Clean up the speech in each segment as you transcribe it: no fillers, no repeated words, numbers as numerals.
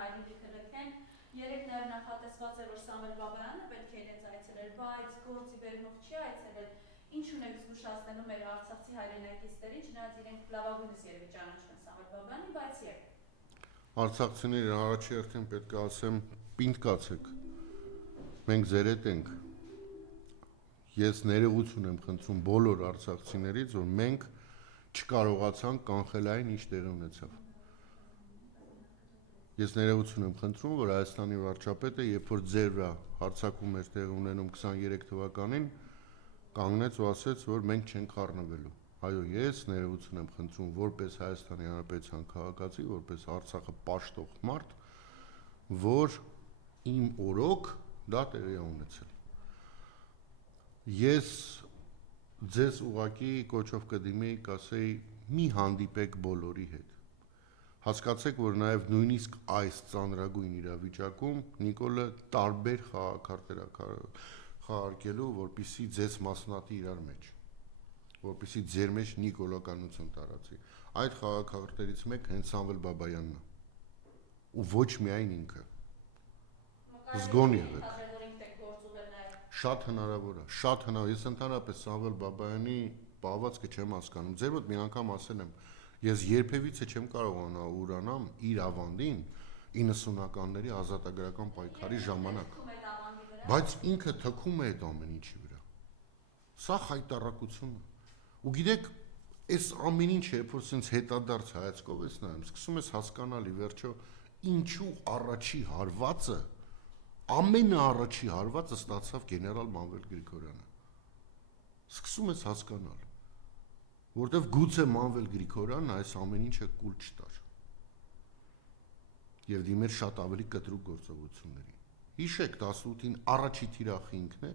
հայրենիքը լքեն, երեք նաև նախատեսված էր, որ Սամվել Բաբայանը պետք է իրենց այցելել, բայց գործի բերումով չի այցելել, ինչ ունեք զգուշացնելու մեր արցախցի հայրենակիցներին, չնայած իրենք լավագույնս երևի ճանաչում են Սամվել Բաբայանին, բայց երբ։ Արցախցիներին առաջի հերթին պետք է ասեմ, պինդ կացեք, մենք ձեր հետ ենք, ես ներողություն եմ խնդրում բոլոր արցախցիներից, որ մենք չկարողացանք կանխել այն, ինչ տեղի ունեցավ։ Ես ներողություն եմ խնդրում, որ Հայաստանի վարչապետը, երբ որ ձեր վրա հարձակում էր տեղի ունենում 23 թվականին, կանգնեց ու ասեց, որ մենք չենք խառնվելու։ Այո, ես ներողություն եմ խնդրում որպես Հայաստանի Հանրապետության քաղաքացի, որպես Արցախը պաշտող մարդ, որ իմ օրոք դա տեղի է ունեցել։ Ես ձեզ ուղղակի կոչով կդիմեի, կասեի, մի հանդիպեք բոլորի հետ։ Հասկացեք, որ նաև նույնիսկ այս ծանրագույն իրավիճակում Նիկոլը տարբեր խաղաքարտեր է խաղարկելու, որպեսզի ձեզ մասնատի իրար մեջ, որպեսզի ձեր մեջ նիկոլականություն տարածի։ Այդ խաղաքարտերից մեկ հենց Սամվել Բաբայանն է։ Ու ոչ միայն ինքը։ Զգոն եղեք։ Շատ հնարավոր է, շատ հնարավոր։ Ես ընդհանրապես Սամվել Բաբայանի պահվածքը չեմ հասկանում։ Ձեր մոտ մի անգամ ասել եմ, ես երբևիցե չեմ կարողանա ուրանամ իր ավանդին 90-ականների ազատագրական պայքարի ժամանակ։ Բայց ինքը թքում է այդ ամեն ինչի վրա։ Սա խայտառակություն է։ Ու գիտեք, այս ամեն ինչը, երբ որ սենց հետադարձ հայացքով ես նայում, սկսում ես հասկանալ ի վերջո, ինչու առաջի հարվածը, ամենաառաջի հարվածը ստացավ գեներալ Մանվել Գրիգորյանը։ Սկսում ես հասկանալ, որտեվ գուցե Մանվել Գրիգորյանն այս ամեն ինչը կուլ չտար եւ դիմեր շատ ավելի կտրուկ գործողությունների։ Հիշեք 18-ին առաջի թիրախը ինքն էր,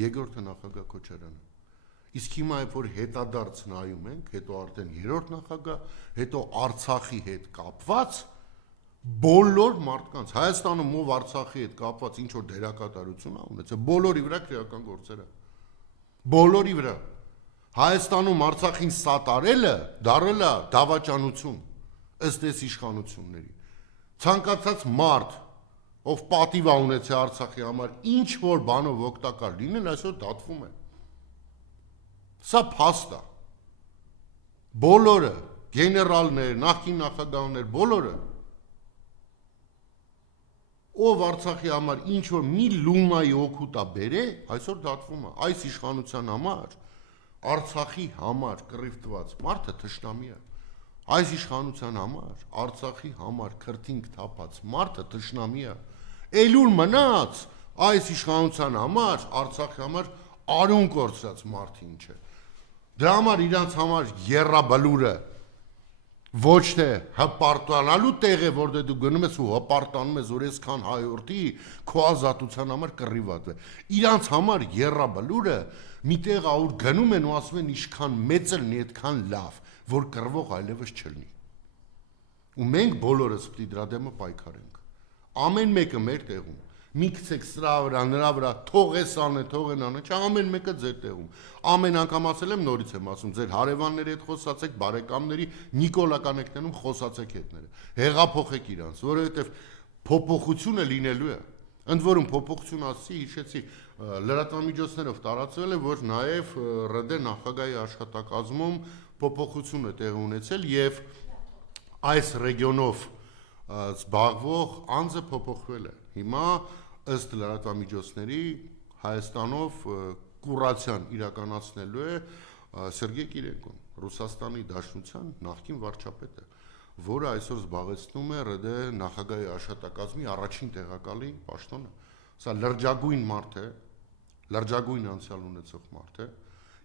երկրորդը նախագահ Քոչարյանը։ Իսկ հիմա երբ որ հետադարձ նայում ենք, հետո արդեն երրորդ նախագահ, հետո Արցախի հետ կապված բոլոր մարդկանց, Հայաստանում ով Արցախի հետ կապված ինչ որ դերակատարություն է ունեցել, բոլորի վրա քրեական գործերը։ Բոլորի վրա։ Հայաստանում Արցախին սատարելը դարել է դավաճանություն, ըստ այս իշխանությունների։ Ցանկացած մարդ, ով պատիվ է ունեցել Արցախի համար, ինչ որ բանով օգտակար լինել, այսօր դատվում է։ Սա փաստ է։ Բոլորը, գեներալներ, նախկին նախագահներ, բոլորը, ով Արցախի համար ինչ որ մի լումայի օգուտ է բերել, այսօր դատվում է։ Այս իշխանության համար, Արցախի համար կռիվտված մարդը թշնամի է։ Այս իշխանության համար, Արցախի համար քրտինք թափած մարդը թշնամի է։ Էլուր մնաց այս իշխանության համար, Արցախի համար արուն կորցրած մարդը ինչ է։ Դրա համար իրանց համար եռաբլուրը ոչ թե հպարտանալու տեղ է, որտեղ դու գնում ես ու հպարտանում ես, որ այսքան հայորդի քո ազատության համար կռիվատ է։ Իրանց համար եռաբլուրը մի տեղ որ գնում են ու ասում են ինչքան մեծ լինի, այդքան լավ, որ կռվող այլևս չլինի։ Ու մենք բոլորս պետք է դրա դեմը պայքարենք։ Ամեն մեկը մեր տեղում։ Մի գցեք սրա վրա, նրա վրա, թող էս անը, թող են անը, չէ, ամեն մեկը ձեր տեղում։ Ամեն անգամ ասել եմ, նորից եմ ասում, ձեր հարևանների հետ խոսացեք, բարեկամների, նիկոլական եկնենում խոսացեք հետները։ Հեղափոխեք իրանց, որովհետև փոփոխությունը լինելու է։ Ընդ որում փոփոխություն ասի, հիշեցի, լրատվամիջոցներով տարածվել է, որ նաև ՌԴ նախագահի աշխատակազմում փոփոխություն է տեղի ունեցել եւ այս ռեգիոնով զբաղվող անձը փոփոխվել է։ Հիմա ըստ լրատվամիջոցների Հայաստանով կուրացիան իրականացնելու է Սերգեյ Կիրենկոն, Ռուսաստանի Դաշնության նախկին վարչապետը, որը այսօր զբաղեցնում է ՌԴ նախագահի աշխատակազմի առաջին տեղակալի պաշտոնը։ Սա լրջագույն մարդ է, լրջագույն անցյալ ունեցող մարդ է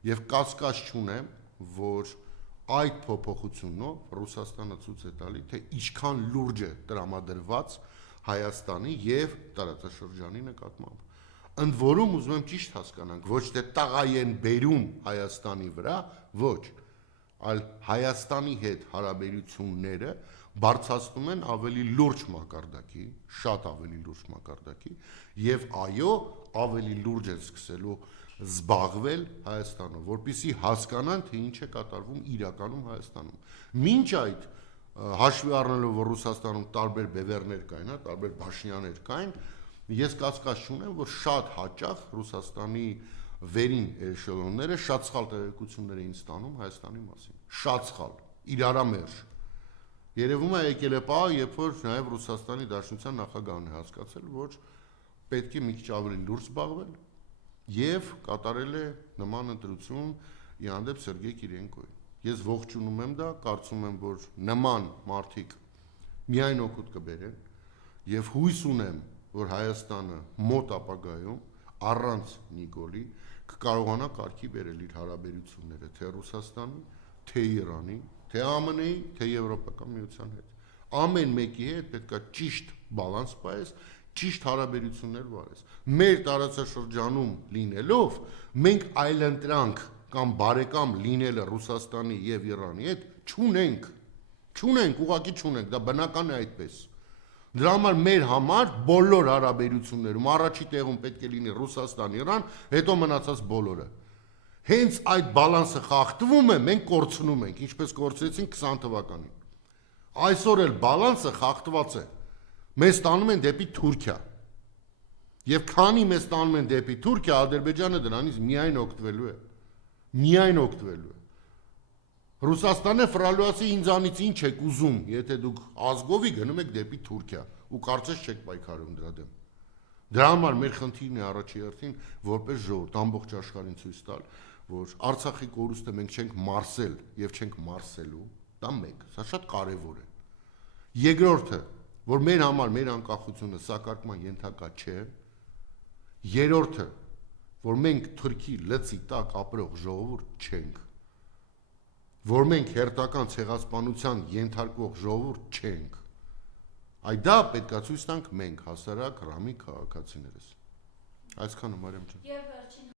եւ կասկած չունեմ, որ այդ փոփոխությունով Ռուսաստանը ցույց է տալի, թե ինչքան լուրջ է տրամադրված Հայաստանի եւ տարածաշրջանի նկատմամբ։ Ընդ որում ուզում եմ ճիշտ հասկանանք, ոչ թե տաղայի են բերում Հայաստանի վրա, ոչ, այլ Հայաստանի հետ հարաբերությունները բարձրացնում են ավելի լուրջ մակարդակի, շատ ավելի լուրջ մակարդակի, եւ այո, ավելի լուրջ են սկսելու զբաղվել Հայաստանով, որպեսզի հասկանան, թե ինչ է կատարվում իրականում Հայաստանում։ Մինչ այդ հաշվի առնելով, որ Ռուսաստանում տարբեր բևեռներ կային, տարբեր բաշնյաներ կային, ես կասկած չունեմ, որ շատ հաճախ Ռուսաստանի վերին էշելոնները շատ սխալ տեղեկություններ էին ստանում Հայաստանի մասին։ Շատ սխալ, իրարամերժ։ Երևում է եկել է պահ, երբ որ նաև Ռուսաստանի Դաշնության նախագահն է հասկացել, որ պետք է մի քիչ ավելի լուրջ զբաղվել եւ կատարել է նման ընտրություն ի հանդեպ Սերգեյ Կիրիենկոյի։ Ես ողջունում եմ դա, կարծում եմ, որ նման մարդիկ միայն օգուտ կբերեն եւ հույս ունեմ, որ Հայաստանը մոտ ապագայում առանց Նիկոլի կկարողանա կարգի բերել իր հարաբերությունները թե Ռուսաստանի, թե Իրանի, թե ԱՄՆ-ի, թե Եվրոպական միության հետ։ Ամեն մեկի հետ պետքա ճիշտ բալանս պահես, ճիշտ հարաբերություններ վարես։ Մեր տարածաշրջանում լինելով մենք այլընտրանք կամ բարեկամ լինելը Ռուսաստանի եւ Իրանի հետ չունենք, ուղղակի չունենք, դա բնական է այդպես։ Դրա համար մեր համար բոլոր հարաբերություններում առաջի տեղում պետք է լինի Ռուսաստան-Իրան, հետո մնացած բոլորը։ Հենց այդ բալանսը խախտվում է, մենք կորցնում ենք, ինչպես կորցրեցինք 20 թվականին։ Այսօր էլ բալանսը խախտված է։ Մեզ տանում են դեպի Թուրքիա։ Եվ քանի մեզ տանում են դեպի Թուրքիա, Ադրբեջանը դրանից միայն օգտվելու է։ Միայն օգտվելու է։ Ռուսաստանը ֆրալուացի ինձանից ինչ եք ուզում, եթե դուք ազգովի գնում եք դեպի Թուրքիա ու կարծես չեք պայքարում դրա դեմ։ Դրա համար մեր խնդիրն է առաջի հերթին որպես ժողովուրդ ամբողջ աշխարհին ցույց տալ, որ Արցախի կորուստը մենք չենք մարսել եւ չենք մարսելու, դա մեկ, սա շատ կարեւոր է։ Երկրորդը, որ մեր համար մեր անկախությունը սակարկման ենթակա չէ։ Երրորդը, որ մենք Թուրքի լծի տակ ապրող ժողովուրդ չենք, որ մենք հերթական ցեղասպանության ենթարկվող ժողովուրդ չենք։ Այդ դա պետքա ցույց տանք մենք հասարակ ռամի քաղաքացիներս։ Այսքանը Մարիամ ջան։ Եվ վերջին